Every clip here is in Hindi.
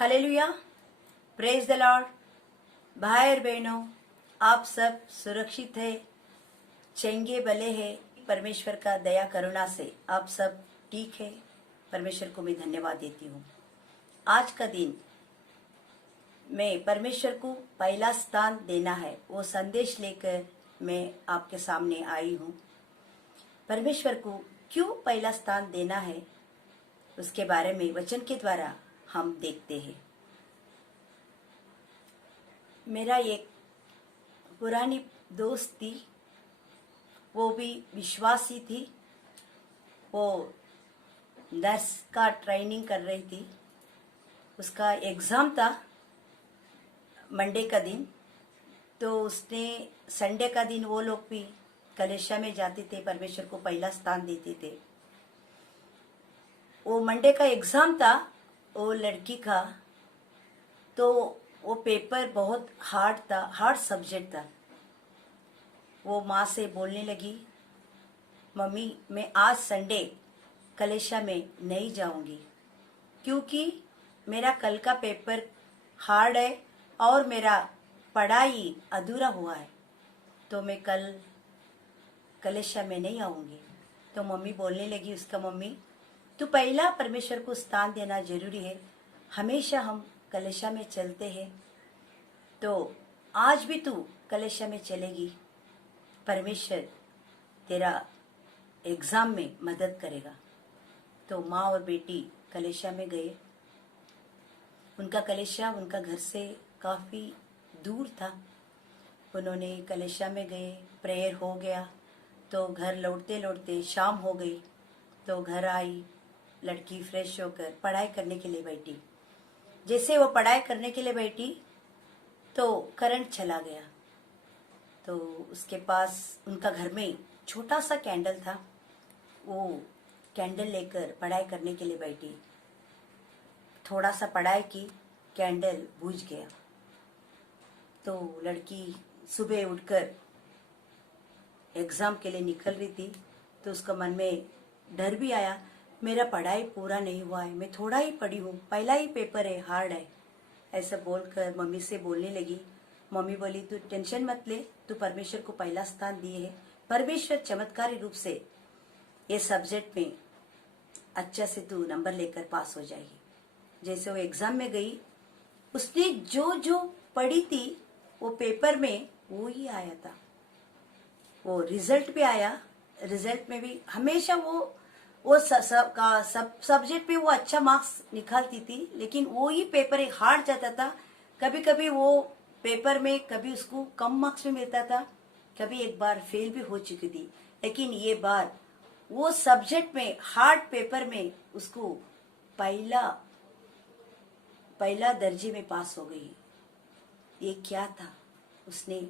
Hallelujah, praise the Lord. भाई और बहनों, आप सब सुरक्षित है, चंगे भले है। परमेश्वर का दया करुणा से आप सब ठीक है। परमेश्वर को मैं धन्यवाद देती हूँ। आज का दिन मैं परमेश्वर को पहला स्थान देना है वो संदेश लेकर मैं आपके सामने आई हूँ। परमेश्वर को क्यों पहला स्थान देना है उसके बारे में वचन के द्वारा हम देखते हैं। मेरा एक पुरानी दोस्त थी, वो भी विश्वासी थी। वो नर्स का ट्रेनिंग कर रही थी। उसका एग्ज़ाम था मंडे का दिन, तो उसने संडे का दिन वो लोग भी कलेशा में जाते थे, परमेश्वर को पहला स्थान देते थे। वो मंडे का एग्ज़ाम था वो लड़की का, तो वो पेपर बहुत हार्ड था, हार्ड सब्जेक्ट था। वो माँ से बोलने लगी, मम्मी मैं आज संडे कलेशा में नहीं जाऊंगी क्योंकि मेरा कल का पेपर हार्ड है और मेरा पढ़ाई अधूरा हुआ है, तो मैं कल कलेशा में नहीं आऊंगी। तो मम्मी बोलने लगी, उसका मम्मी तो पहला परमेश्वर को स्थान देना जरूरी है। हमेशा हम कलेशा में चलते हैं, तो आज भी तू कलेशा में चलेगी, परमेश्वर तेरा एग्ज़ाम में मदद करेगा। तो माँ और बेटी कलेशा में गए। उनका कलेशा उनका घर से काफ़ी दूर था। उन्होंने कलेशा में गए, प्रेयर हो गया, तो घर लौटते लौटते शाम हो गई। तो घर आई, लड़की फ्रेश होकर पढ़ाई करने के लिए बैठी। जैसे वो पढ़ाई करने के लिए बैठी तो करंट चला गया। तो उसके पास उनका घर में छोटा सा कैंडल था, वो कैंडल लेकर पढ़ाई करने के लिए बैठी। थोड़ा सा पढ़ाई की, कैंडल बुझ गया। तो लड़की सुबह उठकर एग्ज़ाम के लिए निकल रही थी, तो उसका मन में डर भी आया, मेरा पढ़ाई पूरा नहीं हुआ है, मैं थोड़ा ही पढ़ी हूँ, पहला ही पेपर है, हार्ड है। ऐसा बोलकर मम्मी से बोलने लगी। मम्मी बोली, तू टेंशन मत ले, तू परमेश्वर को पहला स्थान दिए है, परमेश्वर चमत्कारी रूप से ये सब्जेक्ट में अच्छा से तू नंबर लेकर पास हो जाएगी। जैसे वो एग्ज़ाम में गई, उसने जो जो पढ़ी थी वो पेपर में वो ही आया था। वो रिजल्ट भी आया, रिजल्ट में भी हमेशा वो सब सब्जेक्ट पे वो अच्छा मार्क्स निकालती थी, लेकिन वो ही पेपर एक हार्ड जाता था। कभी कभी वो पेपर में कभी उसको कम मार्क्स में मिलता था, कभी एक बार फेल भी हो चुकी थी, लेकिन ये बार वो सब्जेक्ट में हार्ड पेपर में उसको पहला दर्जे में पास हो गई। ये क्या था, उसने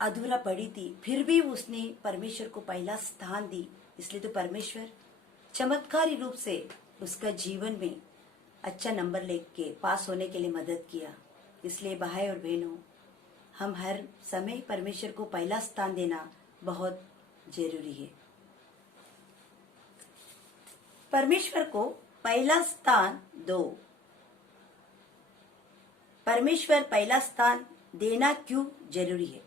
अधूरा पढ़ी थी, फिर भी उसने परमेश्वर को पहला स्थान दी। इसलिए तो परमेश्वर चमत्कारी रूप से उसका जीवन में अच्छा नंबर लेके पास होने के लिए मदद किया। इसलिए भाई और बहनों, हम हर समय परमेश्वर को पहला स्थान देना बहुत जरूरी है। परमेश्वर को पहला स्थान दो। परमेश्वर पहला स्थान देना क्यों जरूरी है?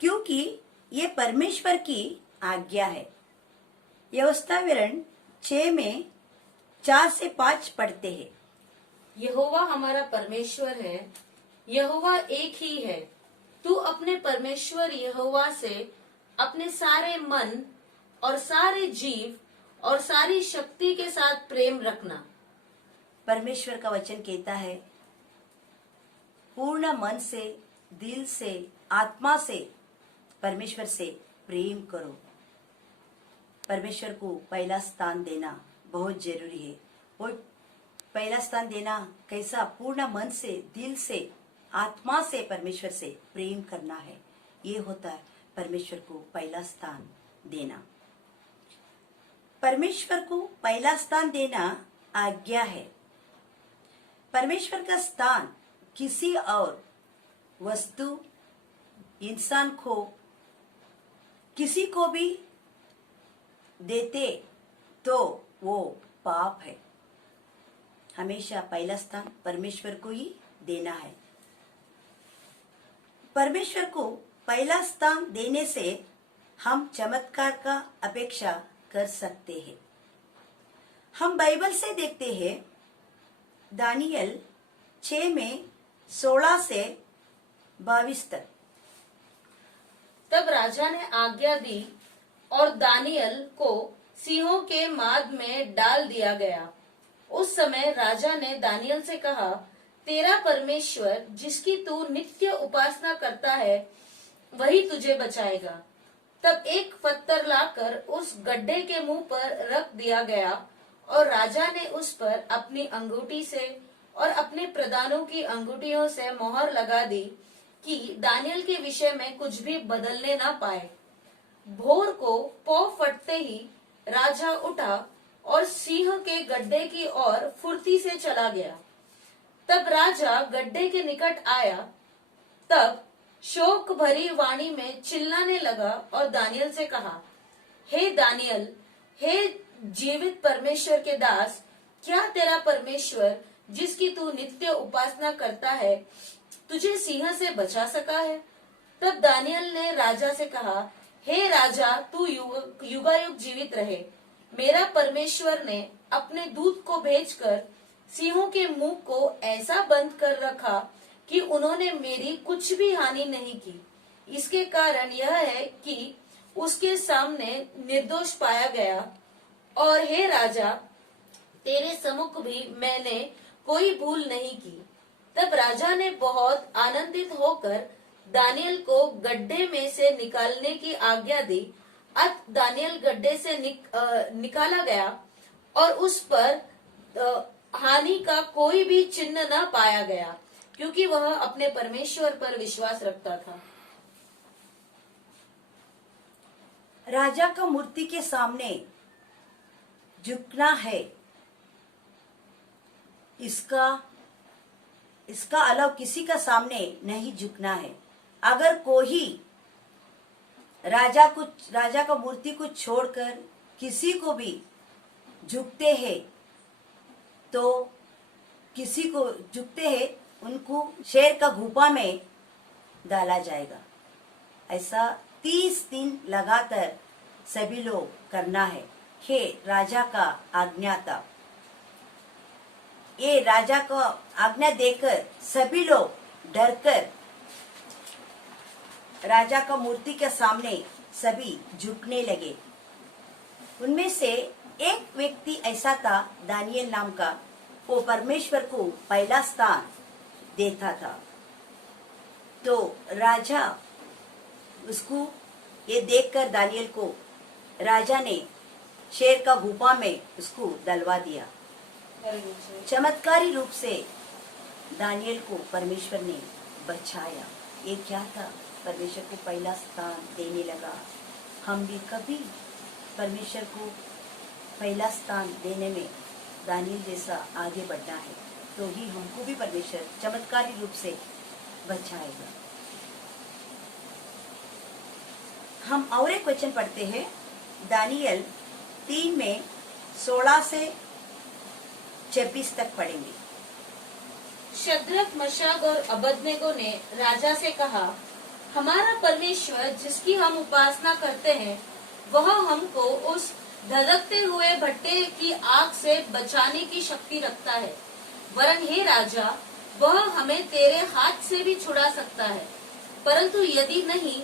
क्योंकि ये परमेश्वर की आज्ञा है। व्यवस्था विवरण 6 में 4 से 5 पढ़ते हैं। यहोवा हमारा परमेश्वर है, यहोवा एक ही है। तू अपने परमेश्वर यहोवा से अपने सारे मन और सारे जीव और सारी शक्ति के साथ प्रेम रखना। परमेश्वर का वचन कहता है, पूर्ण मन से, दिल से, आत्मा से परमेश्वर से प्रेम करो। परमेश्वर को पहला स्थान देना बहुत जरूरी है। वो पहला स्थान देना कैसा? पूर्ण मन से, दिल से, आत्मा से परमेश्वर से प्रेम करना है। ये होता है परमेश्वर को पहला स्थान देना। परमेश्वर को पहला स्थान देना आज्ञा है। परमेश्वर का स्थान किसी और वस्तु, इंसान को, किसी को भी देते तो वो पाप है। हमेशा पहला स्थान परमेश्वर को ही देना है। परमेश्वर को पहला स्थान देने से हम चमत्कार का अपेक्षा कर सकते हैं। हम बाइबल से देखते हैं, दानियल 6 में 16 से 22 तक। तब राजा ने आज्ञा दी और दानियल को सिंहों के माद में डाल दिया गया। उस समय राजा ने दानियल से कहा, तेरा परमेश्वर जिसकी तू नित्य उपासना करता है वही तुझे बचाएगा। तब एक पत्थर लाकर उस गड्ढे के मुंह पर रख दिया गया और राजा ने उस पर अपनी अंगूठी से और अपने प्रधानों की अंगूठियों से मोहर लगा दी कि दानियल के विषय में कुछ भी बदलने ना पाए। भोर को पौ फटते ही राजा उठा और सिंह के गड्ढे की ओर फुर्ती से चला गया। तब राजा गड्ढे के निकट आया, तब शोक भरी वाणी में चिल्लाने लगा और दानियल से कहा, हे दानियल, हे जीवित परमेश्वर के दास, क्या तेरा परमेश्वर जिसकी तू नित्य उपासना करता है तुझे सिंह से बचा सका है? तब दानियल ने राजा से कहा, हे राजा, तू युगायुग जीवित रहे। मेरा परमेश्वर ने अपने दूत को भेजकर सिंहों के मुंह को ऐसा बंद कर रखा कि उन्होंने मेरी कुछ भी हानि नहीं की। इसके कारण यह है कि उसके सामने निर्दोष पाया गया। और हे राजा, तेरे सम्मुख भी मैंने कोई भूल नहीं की। तब राजा ने बहुत आनंदित होकर दानियल को गड्ढे में से निकालने की आज्ञा दी। अत दानियल गड्ढे से निकाला गया और उस पर हानि का कोई भी चिन्ह न पाया गया, क्योंकि वह अपने परमेश्वर पर विश्वास रखता था। राजा का मूर्ति के सामने झुकना है, इसका अलग किसी का सामने नहीं झुकना है। अगर कोई राजा का मूर्ति को छोड़कर किसी को भी झुकते हैं तो किसी को झुकते हैं उनको शेर का गुफा में डाला जाएगा। ऐसा 30 दिन लगातार सभी लोग करना है। हे राजा का आज्ञा था, ये राजा को आज्ञा देकर सभी लोग डरकर राजा का मूर्ति के सामने सभी झुकने लगे। उनमें से एक व्यक्ति ऐसा था, दानियल नाम का, वो परमेश्वर को पहला स्थान देता था। तो राजा उसको ये देखकर दानियल को राजा ने शेर का गुफा में उसको डलवा दिया। चमत्कारी रूप से दानियल को परमेश्वर ने बचाया। ये क्या था? परमेश्वर को पहला स्थान देने लगा। हम भी कभी परमेश्वर को पहला स्थान देने में दानियल जैसा आगे बढ़ना है, तो ही हमको भी परमेश्वर चमत्कारी रूप से बचाएगा। हम और एक वचन पढ़ते हैं, दानियल 3 में 16 से 26 तक पढ़ेंगे। शद्रक, मशक और अबदनेगो ने राजा से कहा, हमारा परमेश्वर जिसकी हम उपासना करते हैं वह हमको उस धधकते हुए भट्टे की आग से बचाने की शक्ति रखता है। वरन हे राजा, वह हमें तेरे हाथ से भी छुड़ा सकता है। परंतु यदि नहीं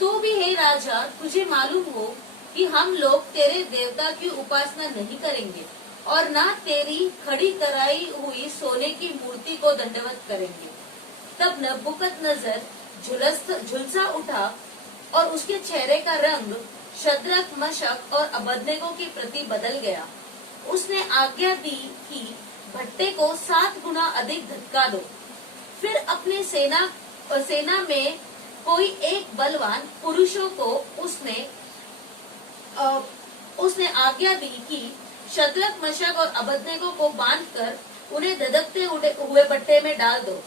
तो भी हे राजा, तुझे मालूम हो कि हम लोग तेरे देवता की उपासना नहीं करेंगे और ना तेरी खड़ी कराई हुई सोने की मूर्ति को दंडवत करेंगे। तब नबूकदनेस्सर झुलसा उठा और उसके चेहरे का रंग शद्रक, मशक और अबदनेगो के प्रति बदल गया। उसने आज्ञा दी कि भट्टे को 7 गुना अधिक धक्का दो। फिर अपने सेना में कोई एक बलवान पुरुषों को उसने आज्ञा दी कि शद्रक, मशक और अबदनेगो को बांधकर उन्हें धधकते हुए भट्टे में डाल दो।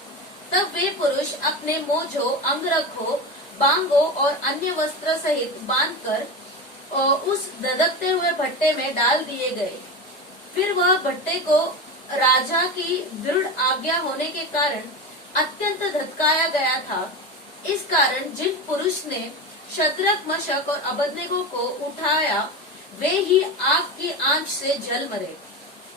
तब वे पुरुष अपने मोजों, अंगरखों, बांगों और अन्य वस्त्र सहित बांधकर उस धधकते हुए भट्टे में डाल दिए गए। फिर वह भट्टे को राजा की दृढ़ आज्ञा होने के कारण अत्यंत धत्काया गया था। इस कारण जिन पुरुष ने शद्रक, मशक और अबेदनगो को उठाया वे ही आग की आंच से जल मरे।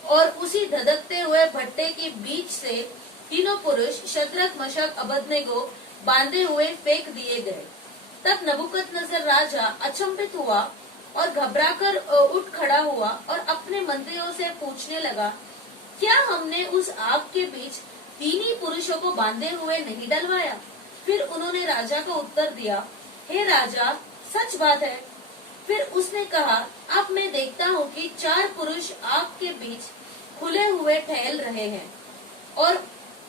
और उसी धधकते हुए भट्टे के बीच से तीनों पुरुष शद्रक, मशक, अबेदनगो बांधे हुए फेंक दिए गए। तब नबूकदनेस्सर राजा अचंभित हुआ और घबराकर उठ खड़ा हुआ और अपने मंत्रियों से पूछने लगा, क्या हमने उस आग के बीच तीन ही पुरुषों को बांधे हुए नहीं डलवाया? फिर उन्होंने राजा को उत्तर दिया, हे राजा, सच बात है। फिर उसने कहा, अब मैं देखता हूँ कि 4 पुरुष आग के बीच खुले हुए टहल रहे हैं और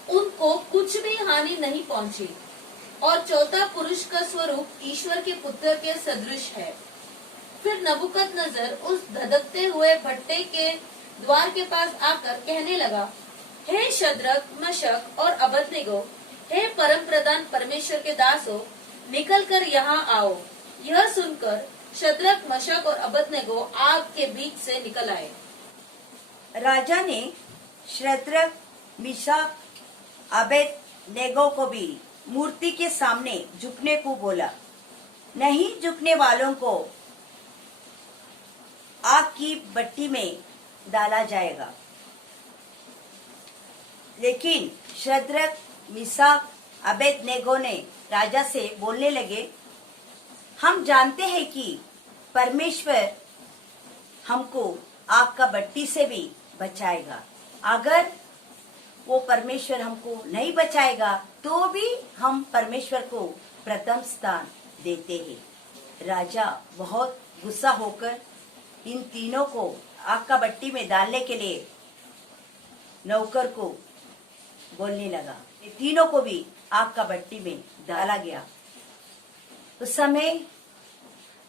उनको कुछ भी हानि नहीं पहुंची, और चौथा पुरुष का स्वरूप ईश्वर के पुत्र के सदृश है। फिर नबूकदनेस्सर उस धधकते हुए भट्टे के द्वार के पास आकर कहने लगा, हे शद्रक, मशक और अबेदनगो, हे परम प्रधान परमेश्वर के दासों, निकल कर यहाँ आओ। यह सुनकर शद्रक, मशक और अबेदनगो आग के बीच से निकल आए। राजा ने शद्रक, मिशक, अबेदनगो को भी मूर्ति के सामने झुकने को बोला। नहीं झुकने वालों को आग की भट्टी में डाला जाएगा। लेकिन शद्रक, मिशक, अबेदनगो ने राजा से बोलने लगे, हम जानते हैं कि परमेश्वर हमको आग का भट्टी से भी बचाएगा। अगर वो परमेश्वर हमको नहीं बचाएगा तो भी हम परमेश्वर को प्रथम स्थान देते हैं। राजा बहुत गुस्सा होकर इन तीनों को आग का भट्टी में डालने के लिए नौकर को बोलने लगा। ये तीनों को भी आग का भट्टी में डाला गया। उस समय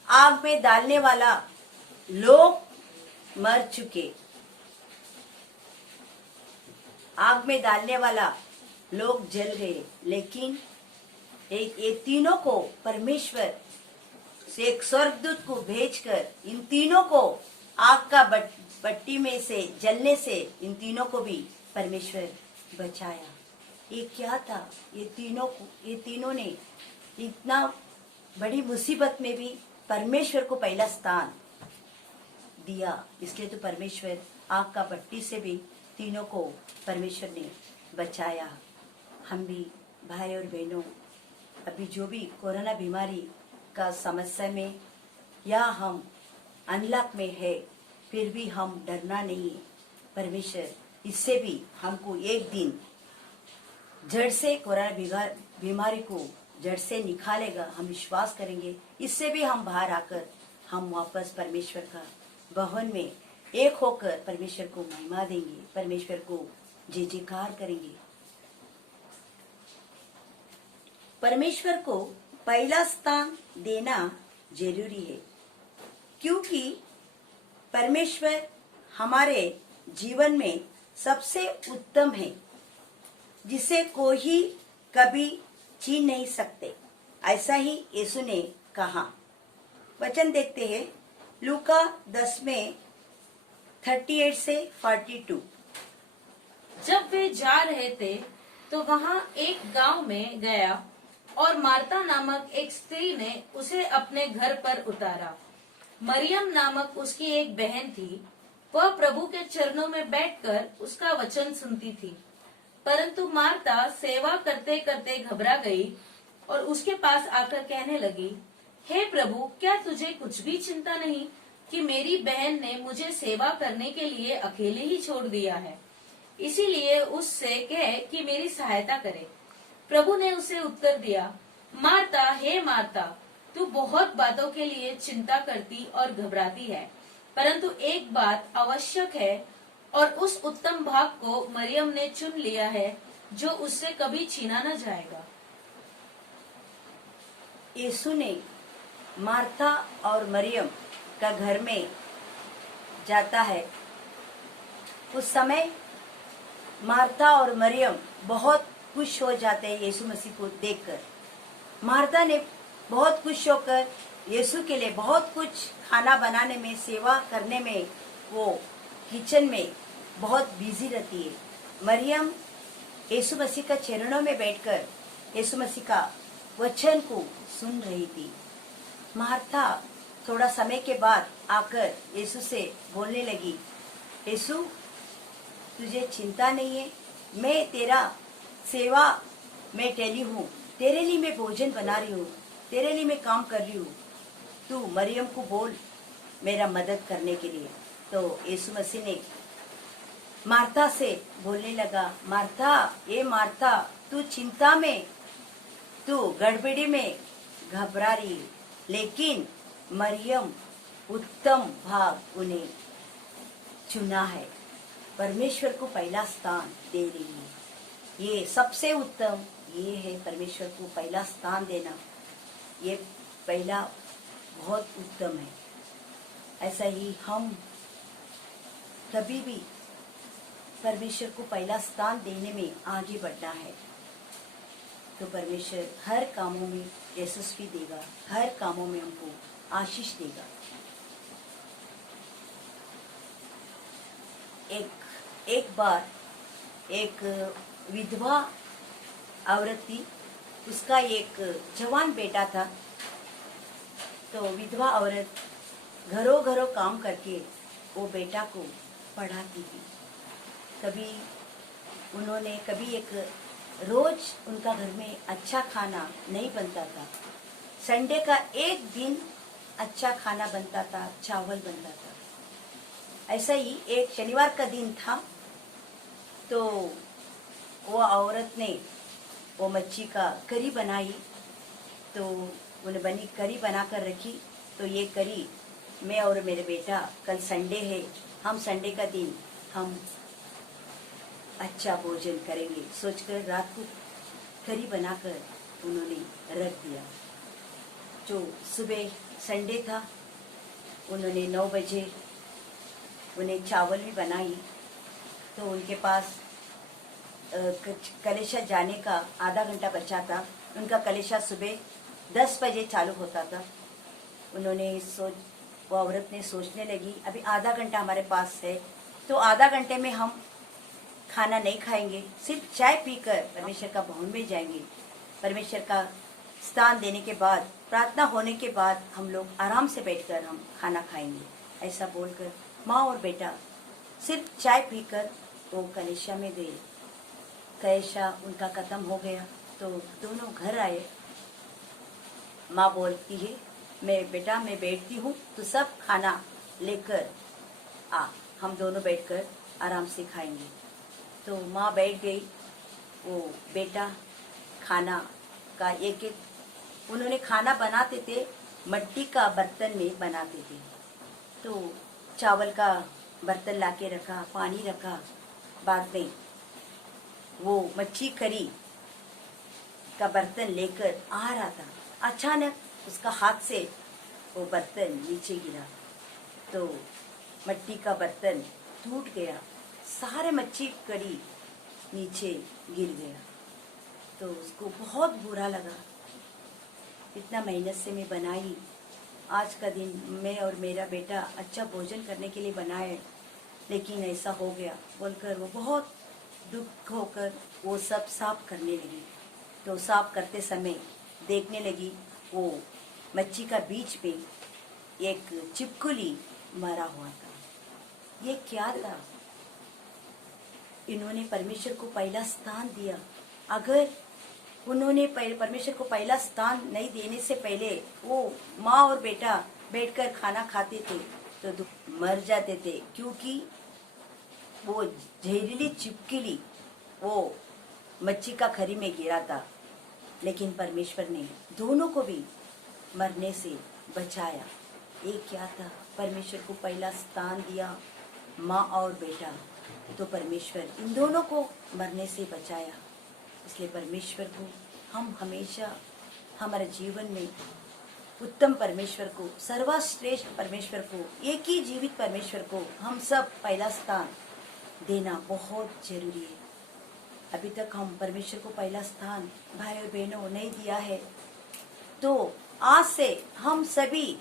आग में डालने वाला लोग मर चुके। आग में डालने वाला लोग जल गए, लेकिन ये तीनों को परमेश्वर से एक स्वर्गदूत को भेजकर इन तीनों को आग का भट्टी में से जलने से इन तीनों को भी परमेश्वर बचाया। ये क्या था? ये तीनों ने इतना बड़ी मुसीबत में भी परमेश्वर को पहला स्थान दिया, इसलिए तो परमेश्वर आग का भट्टी से भी तीनों को परमेश्वर ने बचाया। हम भी भाई और बहनों, अभी जो भी कोरोना बीमारी का समस्या में या हम अनलॉक में है, फिर भी हम डरना नहीं है। परमेश्वर इससे भी हमको एक दिन जड़ से कोरोना बीमारी को जड़ से निकालेगा। हम विश्वास करेंगे, इससे भी हम बाहर आकर हम वापस परमेश्वर का भवन में एक होकर परमेश्वर को महिमा देंगे, परमेश्वर को जय जयकार करेंगे। परमेश्वर को पहला स्थान देना जरूरी है, क्योंकि परमेश्वर हमारे जीवन में सबसे उत्तम है, जिसे कोई कभी छीन नहीं सकते। ऐसा ही यीशु ने कहा। वचन देखते हैं लूका 10 में 38 से 42। जब वे जा रहे थे तो वहाँ एक गांव में गया और मार्ता नामक एक स्त्री ने उसे अपने घर पर उतारा। मरियम नामक उसकी एक बहन थी, वह प्रभु के चरणों में बैठकर उसका वचन सुनती थी। परंतु मार्ता सेवा करते करते घबरा गई और उसके पास आकर कहने लगी, हे प्रभु, क्या तुझे कुछ भी चिंता नहीं कि मेरी बहन ने मुझे सेवा करने के लिए अकेले ही छोड़ दिया है? इसीलिए उससे कह कि मेरी सहायता करे। प्रभु ने उसे उत्तर दिया, मार्ता, हे मार्ता, तू बहुत बातों के लिए चिंता करती और घबराती है, परंतु एक बात आवश्यक है और उस उत्तम भाग को मरियम ने चुन लिया है, जो उससे कभी छीना न जाएगा। यीशु ने मार्था और मरियम का घर में जाता है। उस समय मार्था और मरियम बहुत खुश हो जाते हैं यीशु मसीह को देखकर। मार्था ने बहुत खुश होकर यीशु के लिए बहुत कुछ खाना बनाने में, सेवा करने में वो किचन में बहुत बिजी रहती है। मरियम यीशु मसीह का चरणों में बैठकर यीशु मसीह का वचन को सुन रही थी। मार्था थोड़ा समय के बाद आकर यीशु से बोलने लगी, यीशु तुझे चिंता नहीं है, मैं तेरा सेवा में टेली हूँ, तेरे लिए मैं भोजन बना रही हूँ, तेरे लिए मैं काम कर रही हूँ, तू मरियम को बोल मेरा मदद करने के लिए। तो यीशु मसीह ने मार्था से बोलने लगा, मार्था ये मार्था तू चिंता में, तू गड़बड़ी में घबरा रही है, लेकिन मरियम उत्तम भाग उन्हें चुना है, परमेश्वर को पहला स्थान दे रही है। ये सबसे उत्तम ये है, परमेश्वर को पहला स्थान देना, ये पहला बहुत उत्तम है। ऐसा ही हम कभी भी परमेश्वर को पहला स्थान देने में आगे बढ़ना है तो परमेश्वर हर कामों में यशस्वी देगा, हर कामों में हमको आशीष देगा। एक बार एक विधवा औरत थी, उसका एक जवान बेटा था। तो विधवा औरत घरों घरों काम करके वो बेटा को पढ़ाती थी। कभी एक रोज उनका घर में अच्छा खाना नहीं बनता था, संडे का एक दिन अच्छा खाना बनता था, चावल बनता था। ऐसा ही एक शनिवार का दिन था, तो वो औरत ने वो मच्छी का करी बनाई, तो उन्हें बनी करी बनाकर रखी। तो ये करी मैं और मेरे बेटा, कल संडे है, हम संडे का दिन हम अच्छा भोजन करेंगे सोचकर रात को करी बनाकर उन्होंने रख दिया। जो सुबह संडे था, उन्होंने 9 बजे उन्हें चावल भी बनाई। तो उनके पास कलेशा जाने का आधा घंटा बचा था। उनका कलेशा सुबह 10 बजे चालू होता था। वो औरत ने सोचने लगी, अभी आधा घंटा हमारे पास है, तो आधा घंटे में हम खाना नहीं खाएंगे, सिर्फ चाय पीकर परमेश्वर का भवन में जाएंगे। परमेश्वर का स्थान देने के बाद, प्रार्थना होने के बाद हम लोग आराम से बैठकर हम खाना खाएंगे। ऐसा बोलकर माँ और बेटा सिर्फ चाय पीकर वो कलेशा में गए। कलेशा उनका खत्म हो गया तो दोनों घर आए। माँ बोलती है, मैं बैठती हूँ, तो सब खाना लेकर आ, हम दोनों बैठकर आराम से खाएंगे। तो माँ बैठ गई। वो बेटा खाना का एक उन्होंने खाना बनाते थे, मिट्टी का बर्तन में बनाते थे। तो चावल का बर्तन लाके रखा, पानी रखा। बाद में वो मच्छी करी का बर्तन लेकर आ रहा था, अचानक उसका हाथ से वो बर्तन नीचे गिरा, तो मिट्टी का बर्तन टूट गया, सारे मच्छी करी नीचे गिर गया। तो उसको बहुत बुरा लगा, इतना मेहनत से मैं बनाई, आज का दिन मैं और मेरा बेटा अच्छा भोजन करने के लिए बनाए, लेकिन ऐसा हो गया बोलकर वो बहुत दुख होकर वो सब साफ करने लगी। तो साफ करते समय देखने लगी वो मच्छी का बीच पे एक छिपकली मरा हुआ था। ये क्या था? इन्होंने परमेश्वर को पहला स्थान दिया। अगर उन्होंने परमेश्वर को पहला स्थान नहीं देने से पहले वो माँ और बेटा बैठकर खाना खाते थे तो मर जाते थे, क्योंकि वो जहरीली छिपकली वो मच्छी का खरी में गिरा था। लेकिन परमेश्वर ने दोनों को भी मरने से बचाया। ये क्या था? परमेश्वर को पहला स्थान दिया, माँ और बेटा, तो परमेश्वर इन दोनों को मरने से बचाया। इसलिए परमेश्वर को हम हमेशा हमारे जीवन में उत्तम परमेश्वर को, सर्वश्रेष्ठ परमेश्वर को, एक ही जीवित परमेश्वर को हम सब पहला स्थान देना बहुत जरूरी है। अभी तक हम परमेश्वर को पहला स्थान भाई और बहनों नहीं दिया है, तो आज से हम सभी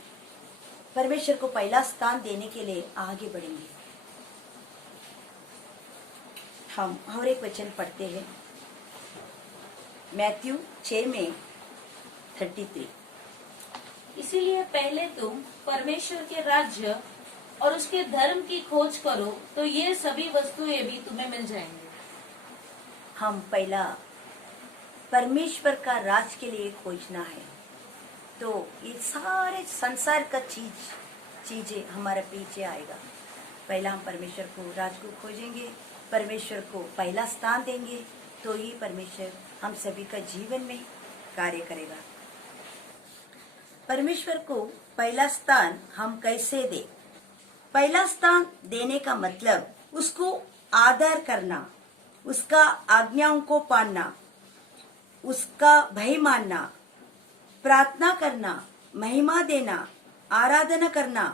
परमेश्वर को पहला स्थान देने के लिए आगे बढ़ेंगे। हम और एक वचन पढ़ते हैं, मैथ्यू 6 में 33। इसीलिए पहले तुम परमेश्वर के राज्य और उसके धर्म की खोज करो, तो ये सभी वस्तुएं भी तुम्हें मिल जाएंगी। हम पहला परमेश्वर का राज के लिए खोजना है, तो ये सारे संसार का चीजें हमारे पीछे आएगा। पहला हम परमेश्वर को राज को खोजेंगे, परमेश्वर को पहला स्थान देंगे, तो ही परमेश्वर हम सभी का जीवन में कार्य करेगा। परमेश्वर को पहला स्थान हम कैसे दे? पहला स्थान देने का मतलब उसको आदर करना, उसका आज्ञाओं को पालना, उसका भय मानना, प्रार्थना करना, महिमा देना, आराधना करना,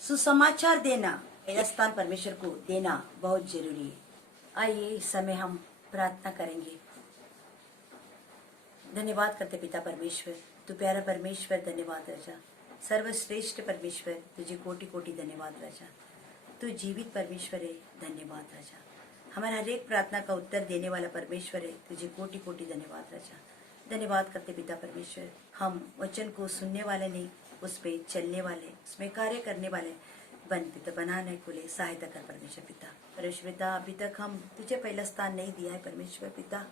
सुसमाचार देना, पहला स्थान परमेश्वर को देना बहुत जरूरी है। आइए इस समय हम प्रार्थना करेंगे। धन्यवाद करते पिता परमेश्वर, तू प्यारा परमेश्वर, धन्यवाद राजा, सर्वश्रेष्ठ परमेश्वर, तुझे कोटि कोटि धन्यवाद राजा। तू जीवित परमेश्वर है, धन्यवाद राजा। हमारा हर एक प्रार्थना का उत्तर देने वाला परमेश्वर है, तुझे कोटि कोटि धन्यवाद राजा। धन्यवाद करते पिता परमेश्वर, हम वचन को सुनने वाले नहीं, उस पे चलने वाले, उसमें कार्य करने वाले बनाने को लिए सहायता कर परमेश्वर पिता। परमेश्वर पिता, अभी तक हम तुझे पहला स्थान नहीं दिया है परमेश्वर पिता,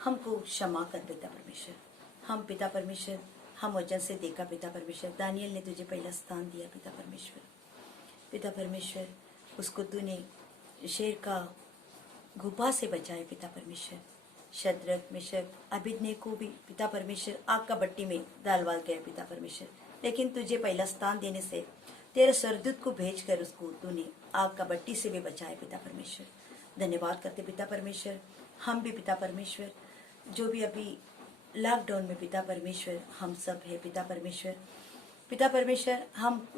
हमको क्षमा कर पिता परमेश्वर। हम पिता परमेश्वर, हम वचन से देखा पिता परमेश्वर, दानियल ने तुझे पहला स्थान दिया पिता परमेश्वर। पिता परमेश्वर, उसको तूने शेर का गुफा से बचाए पिता परमेश्वर। शद्रक, मेशक, अभिदन्नेगो को भी पिता परमेश्वर आग का भट्टी में डालवाल गया पिता परमेश्वर, लेकिन तुझे पहला स्थान देने से तेरे स्वर्गदूत को भेजकर उसको तूने आग का भट्टी से भी बचाए पिता परमेश्वर। धन्यवाद करते पिता परमेश्वर। हम भी पिता परमेश्वर, जो भी अभी लॉकडाउन में पिता परमेश्वर हम सब है पिता परमेश्वर। पिता परमेश्वर, हम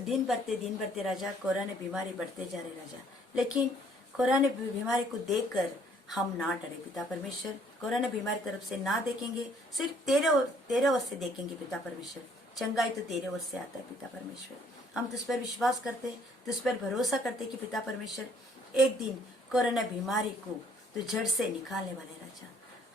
दिन बढ़ते राजा, कोरोना बीमारी बढ़ते जा रहे राजा, लेकिन कोरोना बीमारी को देखकर हम ना डरे पिता परमेश्वर। कोरोना बीमारी तरफ से ना देखेंगे, सिर्फ तेरे ओर से देखेंगे पिता परमेश्वर। चंगाई तो तेरे ओर से आता है पिता परमेश्वर। हम तुझ पर विश्वास करते, तुझ पर भरोसा करते कि पिता परमेश्वर एक दिन कोरोना बीमारी को तो जड़ से निकालने वाले राजा।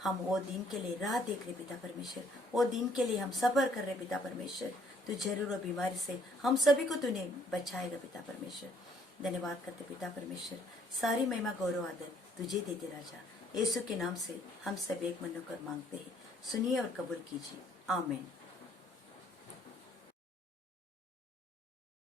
हम वो दिन के लिए राह देख रहे पिता परमेश्वर, वो दिन के लिए हम सब्र कर रहे पिता परमेश्वर। तो जरूर वो बीमारी से हम सभी को तूने बचाएगा पिता परमेश्वर। धन्यवाद करते पिता परमेश्वर, सारी महिमा गौरव आदर तुझे देते राजा। यीशु के नाम से हम सब एक मन होकर मांगते हैं, सुनिए और कबूल कीजिए, आमीन।